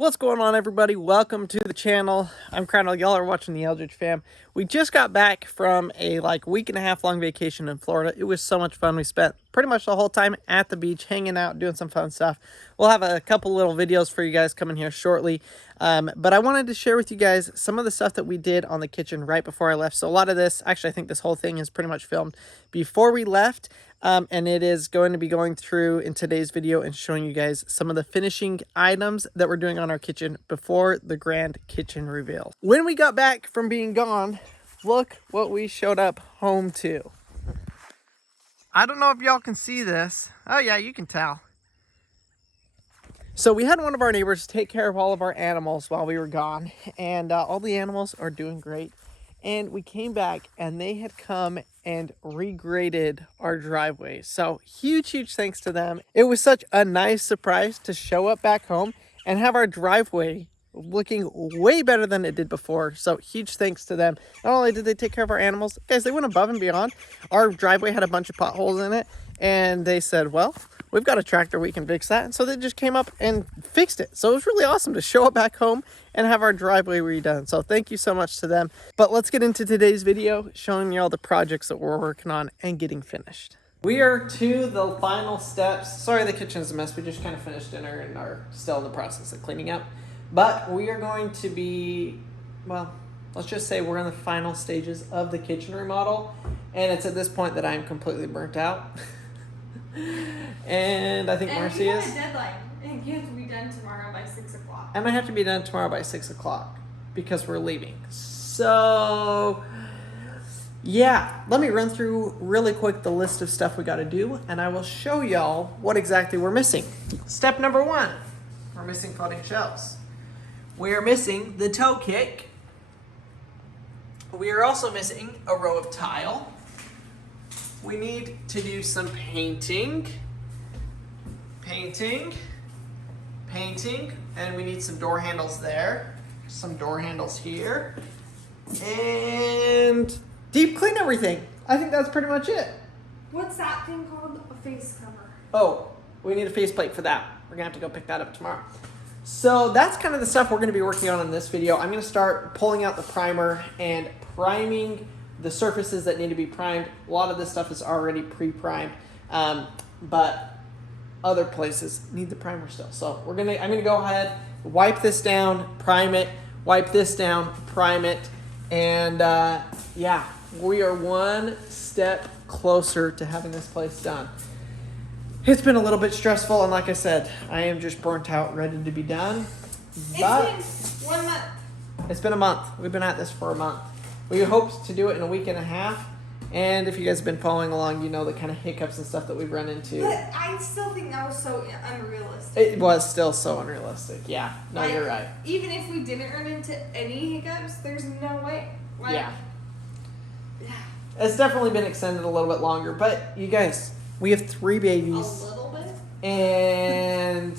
What's going on, everybody? Welcome to the channel. I'm Crandall. Y'all are watching the Eldredge Fam. We just got back from a week and a half long vacation in Florida. It was so much fun. We spent pretty much the whole time at the beach, hanging out, doing some fun stuff. We'll have a couple little videos for you guys coming here shortly. But I wanted to share with you guys some of the stuff that we did on the kitchen right before I left. So a lot of this, actually, I think this whole thing is pretty much filmed before we left. And it is going to be going through in today's video and showing you guys some of the finishing items that we're doing on our kitchen before the grand kitchen reveal. When we got back from being gone, look what we showed up home to. I don't know if y'all can see this. Oh yeah, you can tell. So we had one of our neighbors take care of all of our animals while we were gone, and all the animals are doing great. And we came back and they had come and regraded our driveway. So huge thanks to them. It was such a nice surprise to show up back home and have our driveway looking way better than it did before. So huge thanks to them. Not only did they take care of our animals, guys, they went above and beyond. Our driveway had a bunch of potholes in it, and they said, well, we've got a tractor, we can fix that. And so they just came up and fixed it. So it was really awesome to show up back home and have our driveway redone. So thank you so much to them. But let's get into today's video, showing you all the projects that we're working on and getting finished. We are to the final steps. Sorry, the kitchen's a mess. We just kind of finished dinner and are still in the process of cleaning up. But we are going to be, well, let's just say we're in the final stages of the kitchen remodel. And it's at this point that I'm completely burnt out. And I think Marcy is. And you have a deadline. And you have to be done tomorrow by 6 o'clock. And I have to be done tomorrow by 6 o'clock because we're leaving. So, yeah, let me run through really quick the list of stuff we got to do, and I will show y'all what exactly we're missing. Step number 1, we're missing floating shelves. We are missing the toe kick. We are also missing a row of tile. We need to do some painting, and we need some door handles there, some door handles here, and deep clean everything. I think that's pretty much it. What's that thing called? A face cover. Oh, we need a faceplate for that. We're gonna have to go pick that up tomorrow. So that's kind of the stuff we're gonna be working on in this video. I'm gonna start pulling out the primer and priming the surfaces that need to be primed. A lot of this stuff is already pre-primed, but other places need the primer still. So I'm gonna go ahead, wipe this down, prime it, wipe this down, prime it, and yeah, we are one step closer to having this place done. It's been a little bit stressful, and like I said, I am just burnt out, ready to be done. But it's been 1 month. It's been a month. We've been at this for a month. We hoped to do it in a week and a half, and if you guys have been following along, you know the kind of hiccups and stuff that we've run into. But I still think that was so unrealistic. It was still so unrealistic. Yeah, no, you're right. Even if we didn't run into any hiccups, there's no way. Yeah. It's definitely been extended a little bit longer, but you guys, we have 3 babies. A little bit. And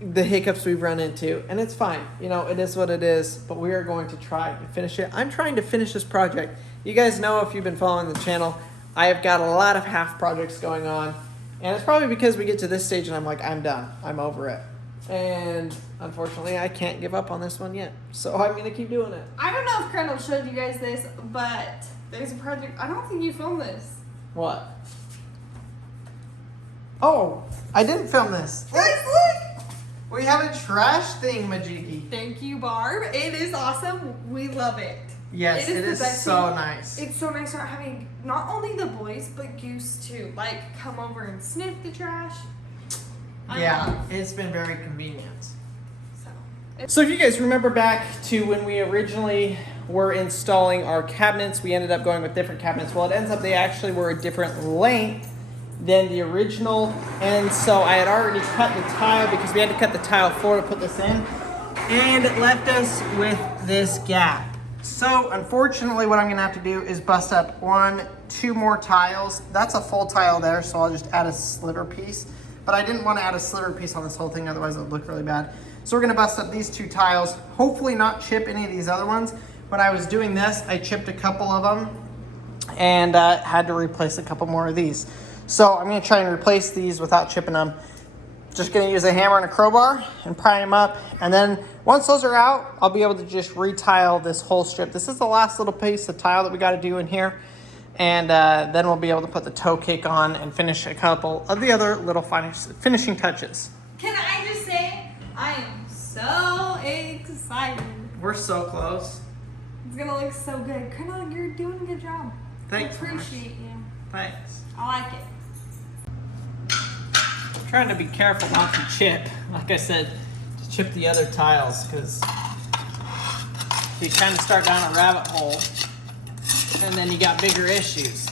the hiccups we've run into, and it's fine. You know, it is what it is, but we are going to try and finish it. I'm trying to finish this project. You guys know, if you've been following the channel, I have got a lot of half projects going on, and it's probably because we get to this stage and I'm like, I'm done. I'm over it. And unfortunately, I can't give up on this one yet. So I'm going to keep doing it. I don't know if Crandall showed you guys this, but there's a project. I don't think you filmed this. What? Oh, I didn't film this. Guys, look! We have a trash thing, majiggy. Thank you, Barb. It is awesome. We love it. Yes, it is so nice. It's so nice not having not only the boys, but Goose too. Like, come over and sniff the trash. Yeah, it's been very convenient. So if you guys remember back to when we originally were installing our cabinets, we ended up going with different cabinets. Well, it ends up they actually were a different length than the original, and so I had already cut the tile because we had to cut the tile floor to put this in, and it left us with this gap. So unfortunately, what I'm gonna have to do is bust up 2 more tiles. That's a full tile there, so I'll just add a sliver piece, but I didn't want to add a sliver piece on this whole thing, otherwise it would look really bad. So we're gonna bust up these 2 tiles, hopefully not chip any of these other ones. When I was doing this, I chipped a couple of them and had to replace a couple more of these. So I'm going to try and replace these without chipping them. Just gonna use a hammer and a crowbar and pry them up. And then once those are out, I'll be able to just retile this whole strip. This is the last little piece of tile that we gotta do in here. And then we'll be able to put the toe cake on and finish a couple of the other little finishing touches. Can I just say, I am so excited. We're so close. It's gonna look so good. Colonel, you're doing a good job. Thanks. I appreciate you. Thanks. I like it. Trying to be careful not to chip, like I said, to chip the other tiles, because you kind of start down a rabbit hole and then you got bigger issues.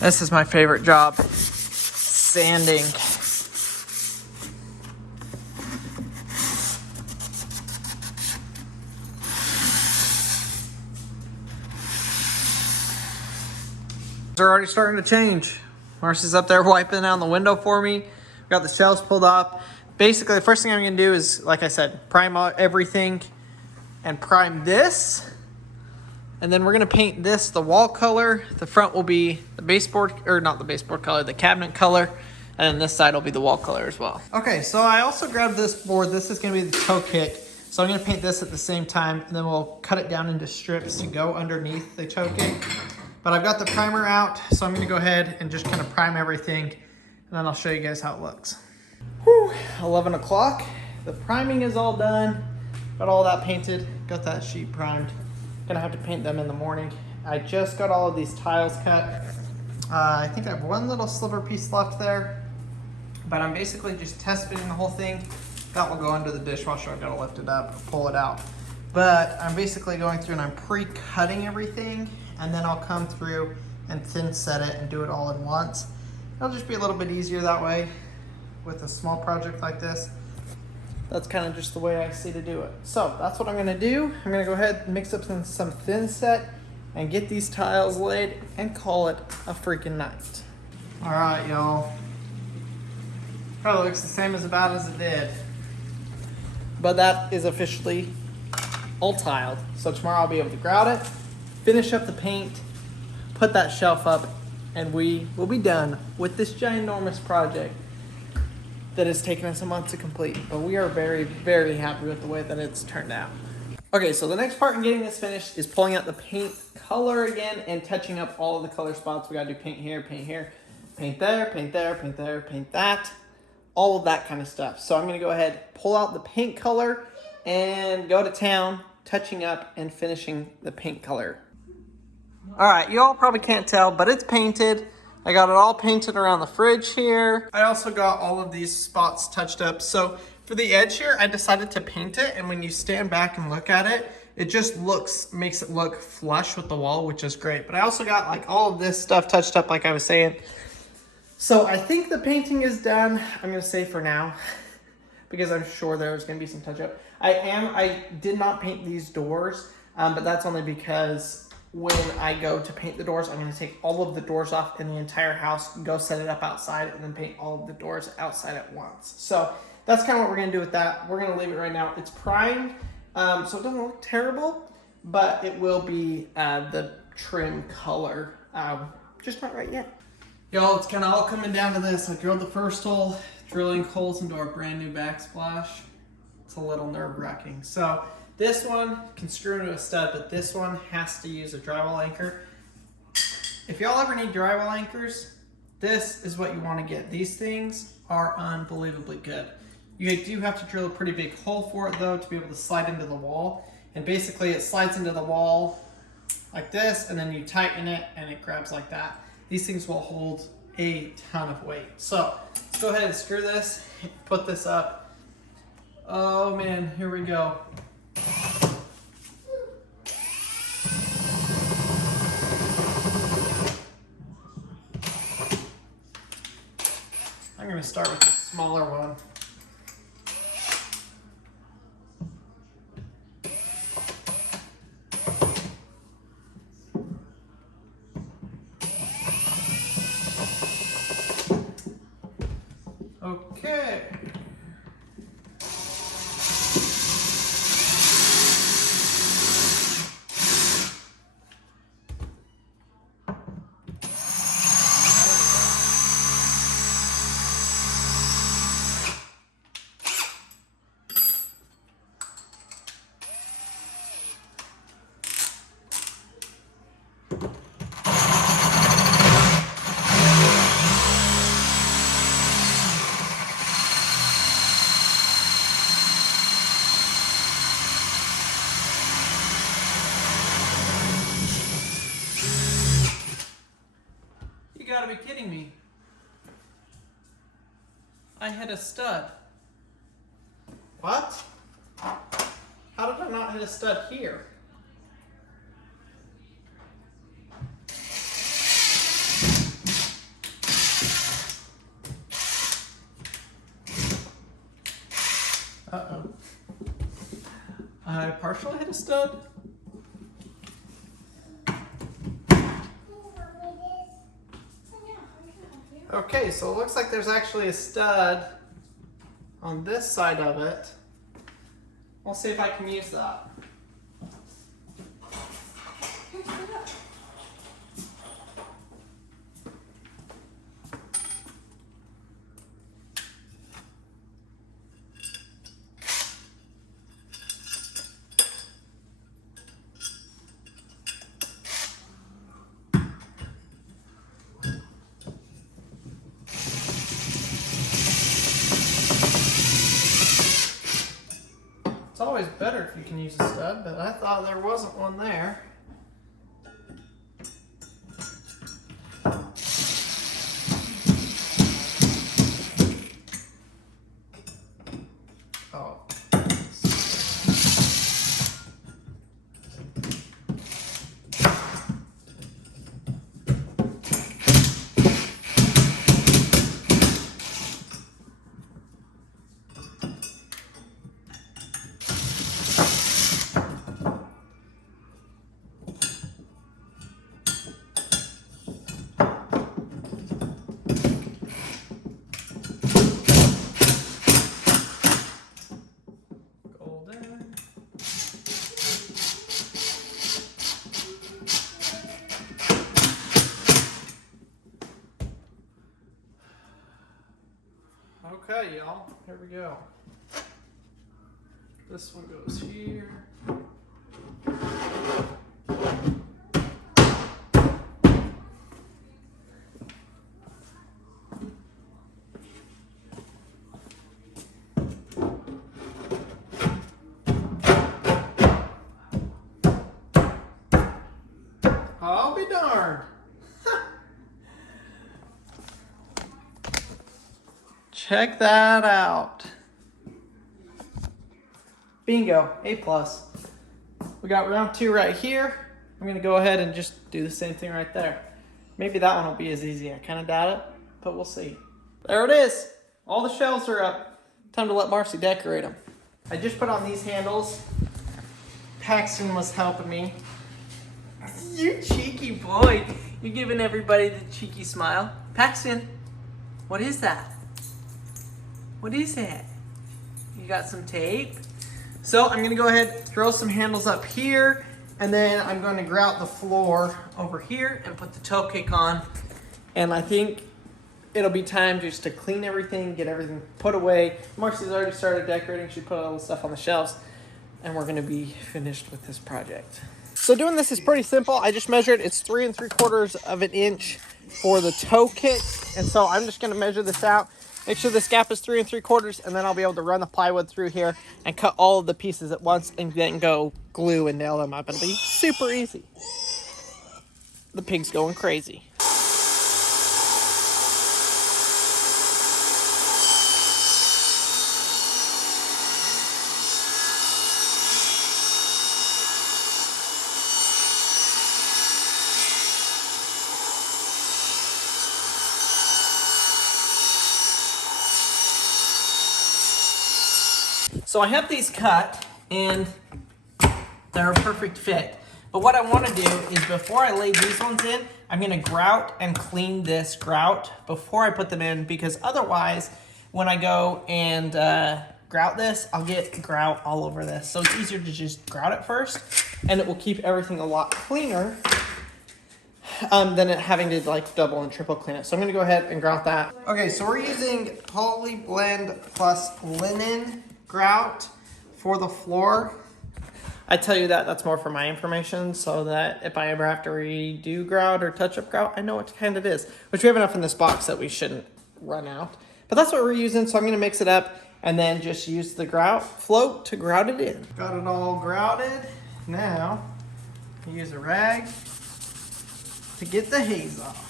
This is my favorite job, sanding. They're already starting to change. Marcy's up there wiping down the window for me. We got the shelves pulled up. Basically, the first thing I'm gonna do is, like I said, prime everything and prime this. And then we're gonna paint this the wall color. The front will be the baseboard, or not the baseboard color, the cabinet color. And then this side will be the wall color as well. Okay, so I also grabbed this board. This is gonna be the toe kick. So I'm gonna paint this at the same time, and then we'll cut it down into strips to go underneath the toe kick. But I've got the primer out, so I'm gonna go ahead and just kind of prime everything, and then I'll show you guys how it looks. Whew, 11 o'clock. The priming is all done. Got all that painted, got that sheet primed. Gonna have to paint them in the morning. I just got all of these tiles cut. I think I have one little sliver piece left there, but I'm basically just test fitting the whole thing. That will go under the dishwasher. I've gotta lift it up, pull it out. But I'm basically going through and I'm pre-cutting everything, and then I'll come through and thin set it and do it all at once. It'll just be a little bit easier that way with a small project like this. That's kind of just the way I see to do it. So that's what I'm gonna do. I'm gonna go ahead and mix up some thin set and get these tiles laid and call it a freaking night. All right, y'all. Probably looks the same as about as it did. But that is officially all tiled. So tomorrow I'll be able to grout it, finish up the paint, put that shelf up, and we will be done with this ginormous project that has taken us a month to complete. But we are very, very happy with the way that it's turned out. Okay, so the next part in getting this finished is pulling out the paint color again and touching up all of the color spots. We gotta do paint here, paint there, paint there, paint there, paint that, all of that kind of stuff. So I'm gonna go ahead, pull out the paint color and go to town, touching up and finishing the paint color. All right, you all probably can't tell, but it's painted. I got it all painted around the fridge here. I also got all of these spots touched up. So for the edge here, I decided to paint it, and when you stand back and look at it, it just makes it look flush with the wall, which is great. But I also got like all of this stuff touched up, like I was saying. So I think the painting is done, I'm gonna say for now, because I'm sure there's gonna be some touch up. I did not paint these doors, but that's only because when I go to paint the doors, I'm gonna take all of the doors off in the entire house, go set it up outside, and then paint all of the doors outside at once. So that's kind of what we're gonna do with that. We're gonna leave it right now. It's primed, so it doesn't look terrible, but it will be the trim color, just not right yet. Y'all, it's kind of all coming down to this. I drilled the first hole, drilling holes into our brand new backsplash. It's a little nerve-wracking. So this one can screw into a stud, but this one has to use a drywall anchor. If y'all ever need drywall anchors, this is what you want to get. These things are unbelievably good. You do have to drill a pretty big hole for it though to be able to slide into the wall. And basically it slides into the wall like this, and then you tighten it and it grabs like that. These things will hold a ton of weight. So let's go ahead and screw this, put this up. Oh man, here we go. gonna start with the smaller one. Okay. You gotta be kidding me. I hit a stud. What? How did I not hit a stud here? Uh-oh. I partially hit a stud. Okay, so it looks like there's actually a stud on this side of it. We'll see if I can use that. It's always better if you can use a stud, but I thought there wasn't one there. Oh. Golden. Okay, y'all, here we go. This one goes here. I'll be darned. Check that out. Bingo, A+. We got round 2 right here. I'm gonna go ahead and just do the same thing right there. Maybe that one will be as easy. I kind of doubt it, but we'll see. There it is. All the shelves are up. Time to let Marcy decorate them. I just put on these handles. Paxton was helping me. You cheeky boy. You're giving everybody the cheeky smile. Paxton, what is that? What is that? You got some tape? So I'm gonna go ahead, throw some handles up here, and then I'm gonna grout the floor over here and put the toe kick on. And I think it'll be time just to clean everything, get everything put away. Marcy's already started decorating. She put all the stuff on the shelves, and we're gonna be finished with this project. So doing this is pretty simple. I just measured, it's 3 3/4 of an inch for the toe kick. And so I'm just gonna measure this out. Make sure this gap is 3 3/4, and then I'll be able to run the plywood through here and cut all of the pieces at once and then go glue and nail them up. It'll be super easy. The pig's going crazy. So I have these cut, and they're a perfect fit. But what I want to do is before I lay these ones in, I'm going to grout and clean this grout before I put them in, because otherwise, when I go and grout this, I'll get grout all over this. So it's easier to just grout it first, and it will keep everything a lot cleaner than it having to like double and triple clean it. So I'm going to go ahead and grout that. Okay, so we're using Poly Blend plus linen grout for the floor. I tell you that, that's more for my information, so that if I ever have to redo grout or touch up grout, I know what kind it is. Which we have enough in this box that we shouldn't run out. But that's what we're using, so I'm gonna mix it up and then just use the grout float to grout it in. Got it all grouted. Now, use a rag to get the haze off.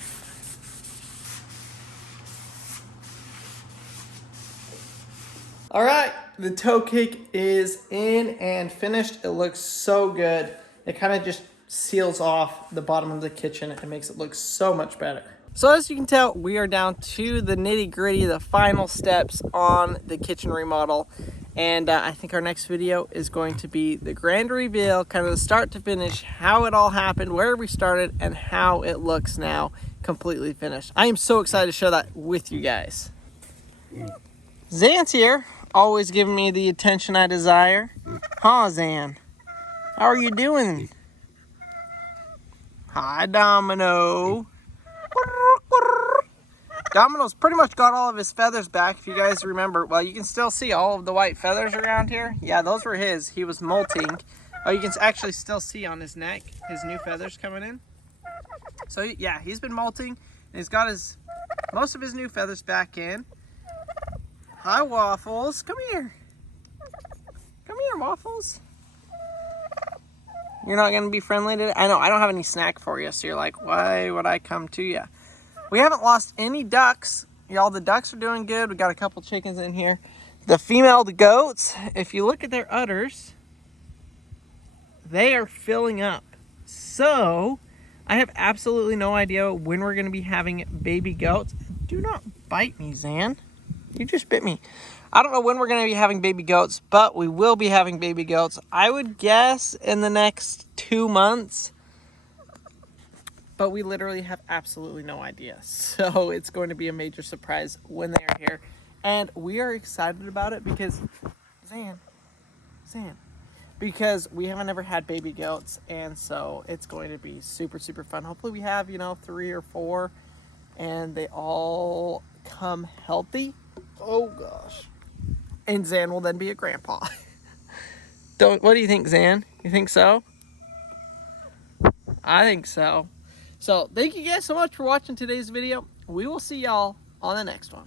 All right, the toe cake is in and finished. It looks so good. It kind of just seals off the bottom of the kitchen and makes it look so much better. So as you can tell, we are down to the nitty gritty, the final steps on the kitchen remodel. And I think our next video is going to be the grand reveal, kind of the start to finish, how it all happened, where we started, and how it looks now completely finished. I am so excited to share that with you guys. Zan's here, always giving me the attention I desire. Huh, Zan? How are you doing? Hi, Domino. Domino's pretty much got all of his feathers back, if you guys remember. Well, you can still see all of the white feathers around here. Yeah, those were his. He was molting. Oh, you can actually still see on his neck his new feathers coming in. So, yeah, he's been molting, and he's got most of his new feathers back in. Hi, Waffles. Come here. Come here, Waffles. You're not going to be friendly today? I know, I don't have any snack for you, so you're like, why would I come to you? We haven't lost any ducks. Y'all, the ducks are doing good. We got a couple chickens in here. The female goats, if you look at their udders, they are filling up. So, I have absolutely no idea when we're going to be having baby goats. Do not bite me, Zan. You just bit me. I don't know when we're going to be having baby goats, but we will be having baby goats. I would guess in the next 2 months. But we literally have absolutely no idea. So it's going to be a major surprise when they are here. And we are excited about it because, Zan, because we haven't ever had baby goats. And so it's going to be super, super fun. Hopefully we have, 3 or 4 and they all come healthy. Oh gosh. And Zan will then be a grandpa. What do you think, Zan? You think so? I think so. So thank you guys so much for watching today's video. We will see y'all on the next one.